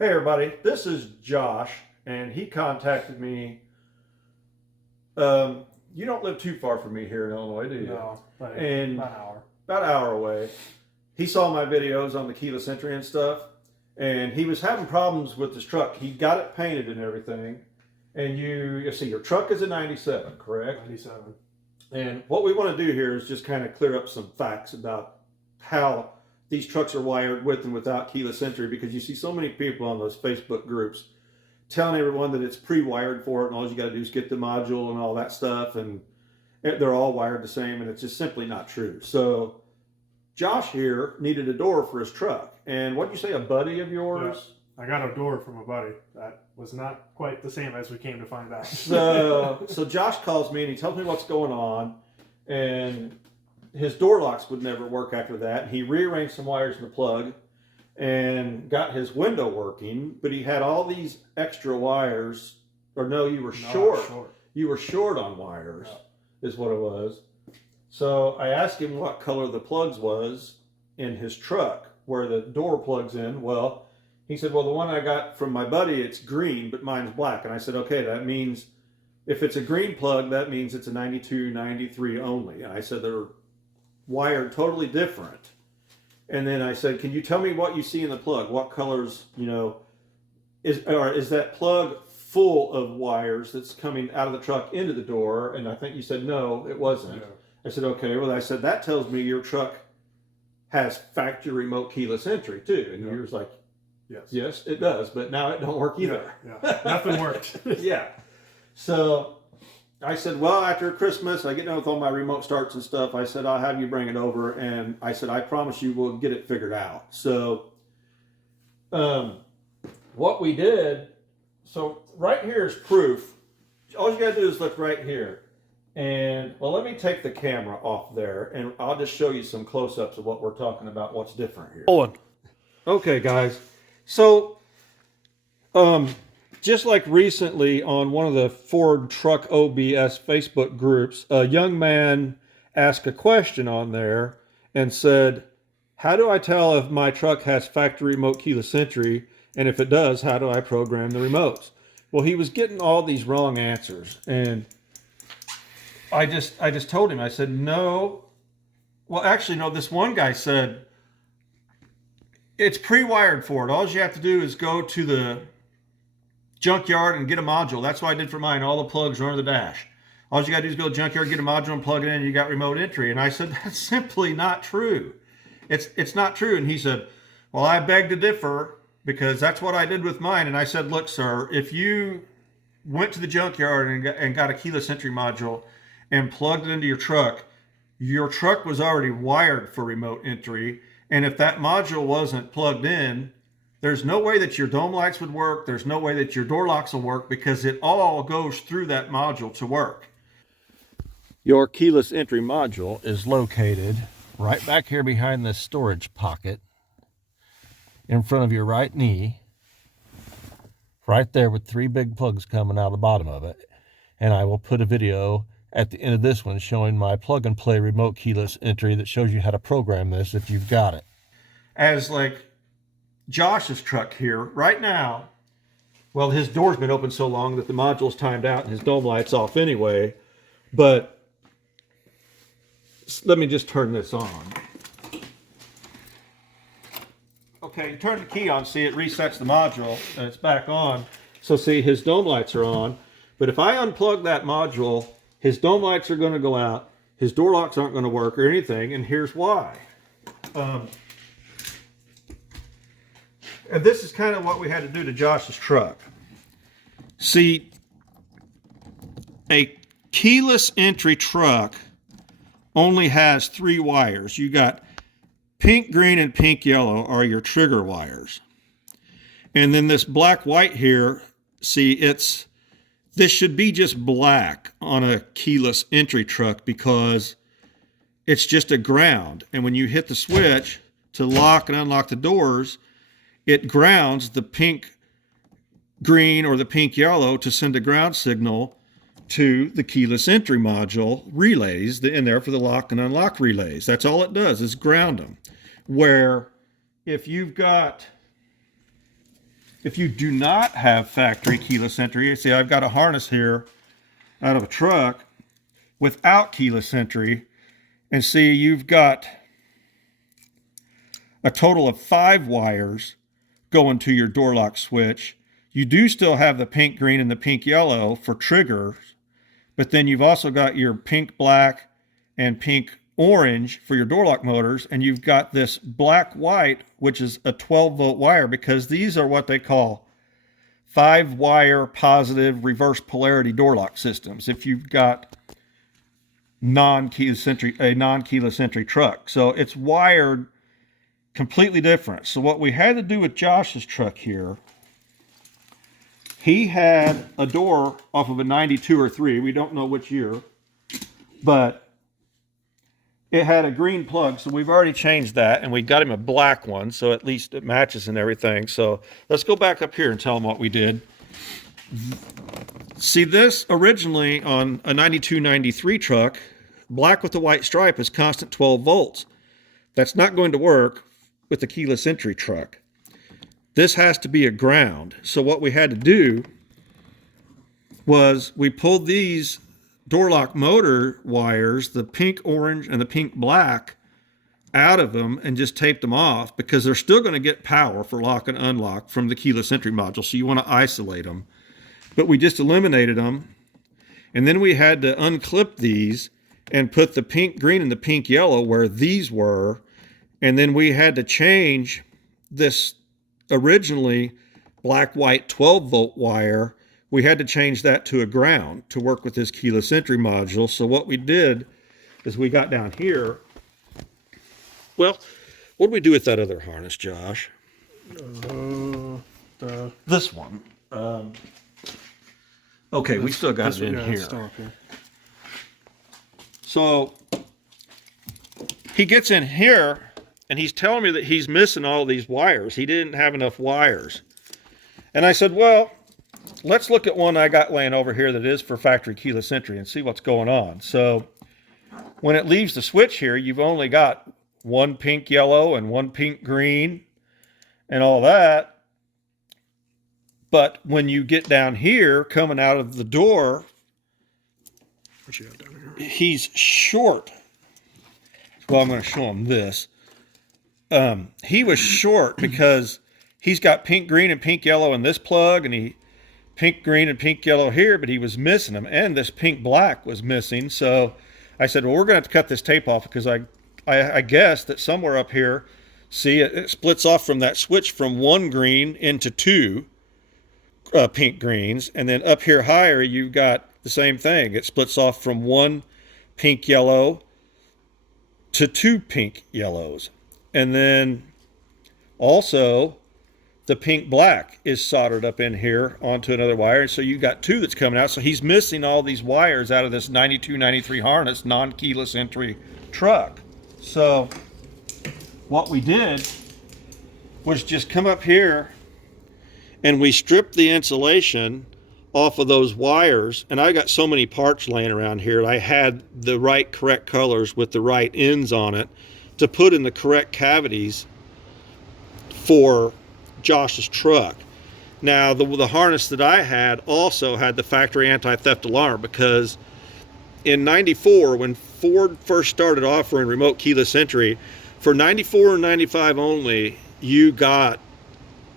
Hey everybody, this is Josh, and he contacted me. You don't live too far from me here in Illinois, do you? No, about an hour. About an hour away. He saw my videos on the keyless entry and stuff, and he was having problems with his truck. He got it painted and everything, and you see, your truck is a 97, correct? 97. And what we want to do here is just kind of clear up some facts about how these trucks are wired with and without keyless entry, because you see so many people on those Facebook groups telling everyone that it's pre-wired for it and all you got to do is get the module and all that stuff, and they're all wired the same, and it's just simply not true. So Josh here needed a door for his truck, and what'd you say, a buddy of yours? Yeah, I got a door from a buddy that was not quite the same as we came to find out. So Josh calls me and he tells me what's going on, and his door locks would never work after that. He rearranged some wires in the plug and got his window working, but he had all these extra wires. Or no, you were short. You were short on wires, is what it was. So I asked him what color the plugs was in his truck where the door plugs in. Well, he said, well, the one I got from my buddy, it's green, but mine's black. And I said, okay, that means if it's a green plug, that means it's a 92, 93 only. And I said, they're wired totally different. And then I said, can you tell me what you see in the plug? What colors, is that plug full of wires that's coming out of the truck into the door? And I think you said, no, it wasn't. Yeah. I said, okay, well, I said, that tells me your truck has factory remote keyless entry too. And you was like, yes, it does, but now it don't work either. Yeah. Nothing worked. Yeah. So I said, well, after Christmas, I get done with all my remote starts and stuff. I said, I'll have you bring it over. And I said, I promise you we'll get it figured out. So what we did, so right here is proof. All you got to do is look right here. And, well, let me take the camera off there, and I'll just show you some close-ups of what we're talking about, what's different here. Okay, guys. So, just like recently on one of the Ford Truck OBS Facebook groups, a young man asked a question on there and said, how do I tell if my truck has factory remote keyless entry? And if it does, how do I program the remotes? Well, he was getting all these wrong answers. And I just told him, I said, no. Well, actually, no, this one guy said, it's pre-wired for it. All you have to do is go to the junkyard and get a module. That's what I did for mine. All the plugs are under the dash. All you got to do is go to the junkyard, get a module, and plug it in, and you got remote entry. And I said, that's simply not true. It's not true. And he said, well, I beg to differ, because that's what I did with mine. And I said, look, sir, if you went to the junkyard and got a keyless entry module and plugged it into your truck was already wired for remote entry. And if that module wasn't plugged in, there's no way that your dome lights would work. There's no way that your door locks will work, because it all goes through that module to work. Your keyless entry module is located right back here behind this storage pocket in front of your right knee, right there with 3 big plugs coming out of the bottom of it. And I will put a video at the end of this one showing my plug and play remote keyless entry that shows you how to program this if you've got it. As like Josh's truck here right now, well, his door's been open so long that the module's timed out and his dome light's off anyway. But let me just turn this on. Okay, turn the key on, see, it resets the module and it's back on. So see, his dome lights are on. But if I unplug that module, his dome lights are going to go out, his door locks aren't going to work or anything, and here's why. And this is kind of what we had to do to Josh's truck. See, a keyless entry truck only has 3 wires. You got pink, green, and pink, yellow are your trigger wires. And then this black, white here, see, this should be just black on a keyless entry truck, because it's just a ground. And when you hit the switch to lock and unlock the doors, it grounds the pink, green, or the pink, yellow to send a ground signal to the keyless entry module relays in there for the lock and unlock relays. That's all it does, is ground them. Where if you've got if you do not have factory keyless entry, see, I've got a harness here out of a truck without keyless entry, and see, you've got a total of 5 wires going to your door lock switch. You do still have the pink green and the pink yellow for triggers, but then you've also got your pink black and pink orange for your door lock motors, and you've got this black white, which is a 12-volt wire, because these are what they call 5-wire positive reverse polarity door lock systems if you've got a non-keyless entry truck. So it's wired completely different. So what we had to do with Josh's truck here, he had a door off of a 92 or 3, we don't know which year, but it had a green plug, so we've already changed that, and we got him a black one, so at least it matches and everything. So let's go back up here and tell him what we did. See, this originally on a 92-93 truck, black with the white stripe, is constant 12 volts. That's not going to work with the keyless entry truck. This has to be a ground. So what we had to do was we pulled these door lock motor wires, the pink orange and the pink black, out of them and just taped them off, because they're still going to get power for lock and unlock from the keyless entry module, so you want to isolate them. But we just eliminated them, and then we had to unclip these and put the pink green and the pink yellow where these were, and then we had to change this originally black white 12-volt wire. We had to change that to a ground to work with this keyless entry module. So what we did is we got down here. Well, what did we do with that other harness, Josh? This one. Okay, we still got it in here. So he gets in here and he's telling me that he's missing all these wires. He didn't have enough wires. And I said, well, let's look at one I got laying over here that is for factory keyless entry and see what's going on. So when it leaves the switch here, you've only got one pink yellow and one pink green and all that. But when you get down here, coming out of the door, What you got down here? he's short. Well, I'm going to show him this. He was short because he's got pink, green, and pink yellow in this plug, and he pink, green, and pink yellow here, but he was missing them, and this pink black was missing. So I said, well, we're going to have to cut this tape off, because I guess that somewhere up here, see, it splits off from that switch from one green into two pink greens, and then up here higher, you've got the same thing. It splits off from one pink yellow to two pink yellows. And then also the pink black is soldered up in here onto another wire. So you've got two that's coming out. So he's missing all these wires out of this 92-93 harness non-keyless entry truck. So what we did was just come up here and we stripped the insulation off of those wires. And I got so many parts laying around here. I had the right correct colors with the right ends on it to put in the correct cavities for Josh's truck. Now, the harness that I had also had the factory anti-theft alarm, because in 94, when Ford first started offering remote keyless entry, for 94 and 95 only, you got,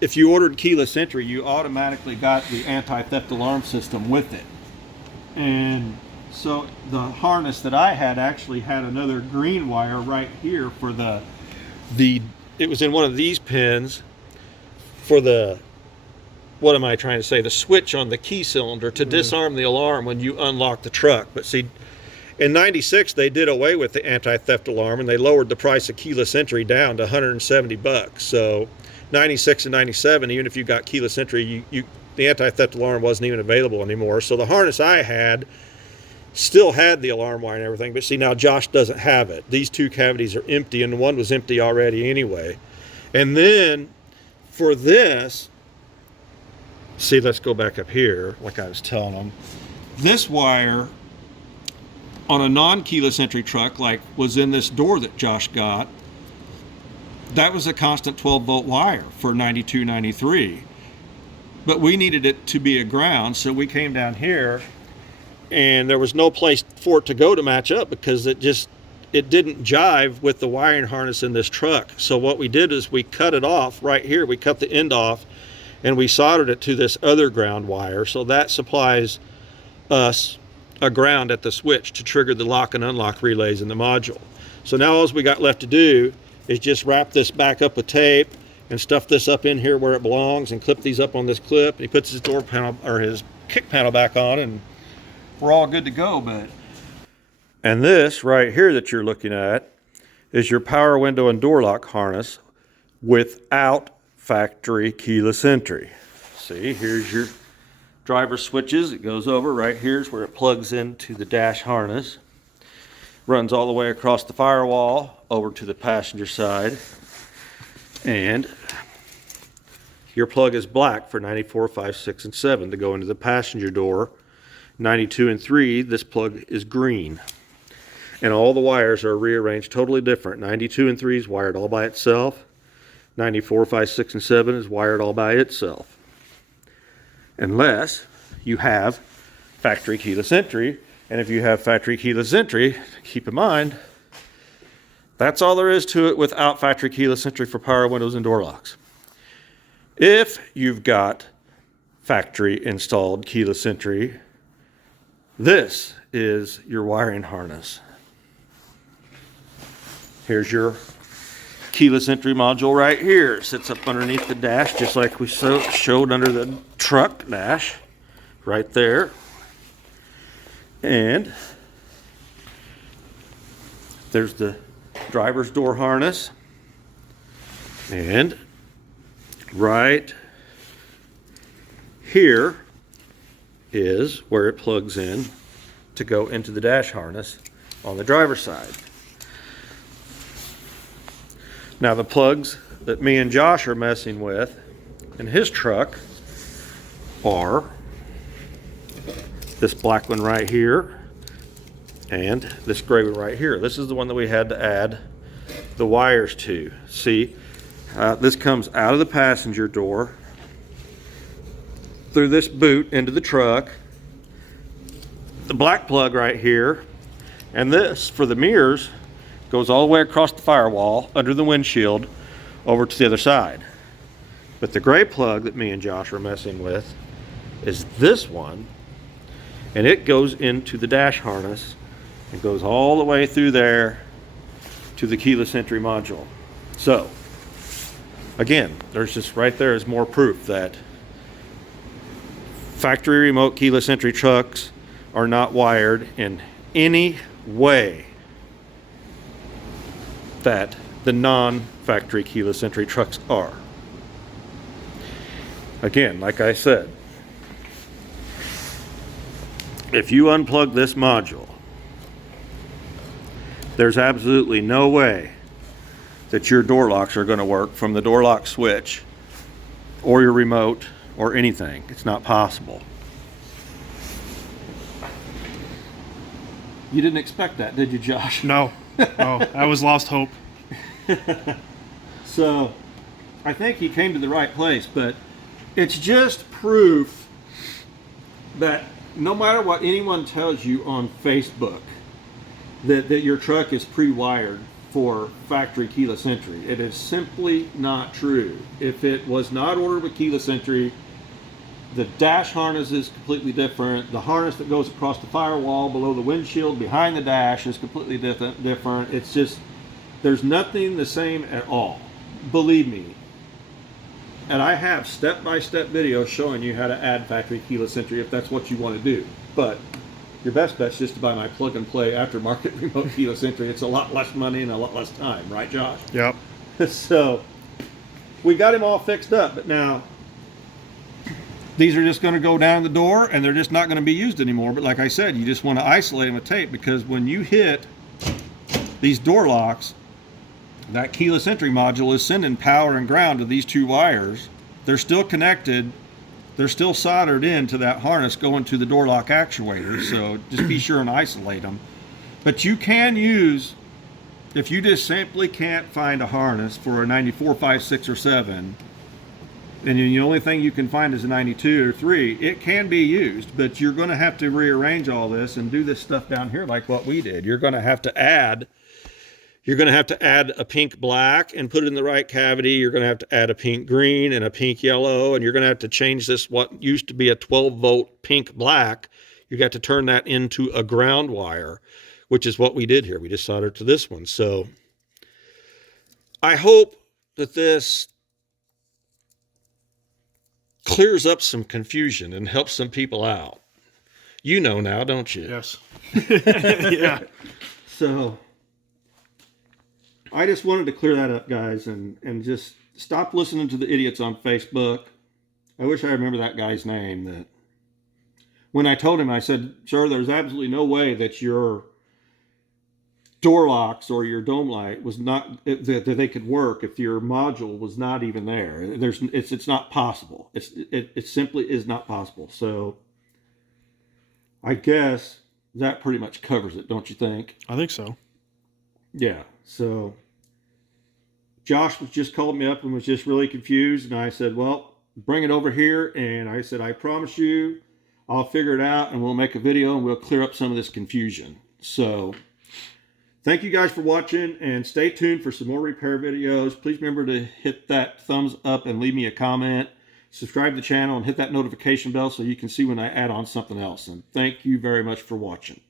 if you ordered keyless entry, you automatically got the anti-theft alarm system with it. And so the harness that I had actually had another green wire right here for it was in one of these pins for the, what am I trying to say, the switch on the key cylinder to disarm the alarm when you unlock the truck. But see, in 96, they did away with the anti-theft alarm, and they lowered the price of keyless entry down to $170. So 96 and 97, even if you got keyless entry, the anti-theft alarm wasn't even available anymore. So the harness I had still had the alarm wire and everything, but see, now Josh doesn't have it. These two cavities are empty, and the one was empty already anyway. And then for this, see, let's go back up here, like I was telling them. This wire on a non-keyless entry truck, like was in this door that Josh got, that was a constant 12-volt wire for 92, 93. but we needed it to be a ground, so we came down here, and there was no place for it to go to match up because it didn't jive with the wiring harness in this truck. So what we did is we cut it off right here. We cut the end off, and we soldered it to this other ground wire, so that supplies us a ground at the switch to trigger the lock and unlock relays in the module. So now all we got left to do is just wrap this back up with tape and stuff this up in here where it belongs and clip these up on this clip. And he puts his door panel or his kick panel back on, and we're all good to go. But and this right here that you're looking at is your power window and door lock harness without factory keyless entry. See, here's your driver switches. It goes over right here's where it plugs into the dash harness, runs all the way across the firewall over to the passenger side, and your plug is black for 94, 5, 6, and 7 to go into the passenger door. 92 and 3, this plug is green, and all the wires are rearranged totally different. 92 and 3 is wired all by itself. 94, 5, 6, and 7 is wired all by itself, unless you have factory keyless entry. And if you have factory keyless entry, keep in mind, that's all there is to it without factory keyless entry for power windows and door locks. If you've got factory installed keyless entry, this is your wiring harness. Here's your keyless entry module right here. It sits up underneath the dash just like we showed under the truck dash right there. And there's the driver's door harness, and right here is where it plugs in to go into the dash harness on the driver's side. Now the plugs that me and Josh are messing with in his truck are this black one right here and this gray one right here. This is the one that we had to add the wires to. See, this comes out of the passenger door through this boot into the truck. The black plug right here, and this for the mirrors goes all the way across the firewall under the windshield over to the other side. But the gray plug that me and Josh are messing with is this one, and it goes into the dash harness and goes all the way through there to the keyless entry module. So again, there's just right there is more proof that factory remote keyless entry trucks are not wired in any way that the non-factory keyless entry trucks are. Again, like I said, if you unplug this module, there's absolutely no way that your door locks are going to work from the door lock switch or your remote or anything. It's not possible. You didn't expect that, did you, Josh? No, that was lost hope. So I think he came to the right place, but it's just proof that no matter what anyone tells you on Facebook, that your truck is pre-wired for factory keyless entry, it is simply not true. If it was not ordered with keyless entry, the dash harness is completely different. The harness that goes across the firewall below the windshield behind the dash is completely different. It's just, there's nothing the same at all. Believe me. And I have step-by-step videos showing you how to add factory keyless entry if that's what you want to do. But your best bet is just to buy my plug-and-play aftermarket remote keyless entry. It's a lot less money and a lot less time, right, Josh? Yep. So we got him all fixed up, but now these are just going to go down the door and they're just not going to be used anymore. But like I said, you just want to isolate them with tape, because when you hit these door locks, that keyless entry module is sending power and ground to these two wires. They're still connected. They're still soldered into that harness going to the door lock actuator. So just be sure and isolate them. But you can use, if you just simply can't find a harness for a 94, 5, 6, or 7, and the only thing you can find is a 92 or 3. It can be used, but you're going to have to rearrange all this and do this stuff down here like what we did. You're going to have to add a pink black and put it in the right cavity. You're going to have to add a pink green and a pink yellow, and you're going to have to change this, what used to be a 12-volt pink black. You got to turn that into a ground wire, which is what we did here. We just soldered to this one. So I hope that this clears up some confusion and helps some people out. You know now, don't you? Yes. Yeah. So I just wanted to clear that up, guys, and just stop listening to the idiots on Facebook. I wish I remember that guy's name. That when I told him, I said, sir, there's absolutely no way that your door locks or your dome light was not, that they could work if your module was not even there. It's not possible. It simply is not possible. So I guess that pretty much covers it, don't you think? I think so. Yeah. So Josh was just called me up and was just really confused, and I said, well, bring it over here. And I said, I promise you I'll figure it out, and we'll make a video and we'll clear up some of this confusion. So thank you guys for watching, and stay tuned for some more repair videos. Please remember to hit that thumbs up and leave me a comment. Subscribe to the channel and hit that notification bell so you can see when I add on something else. And thank you very much for watching.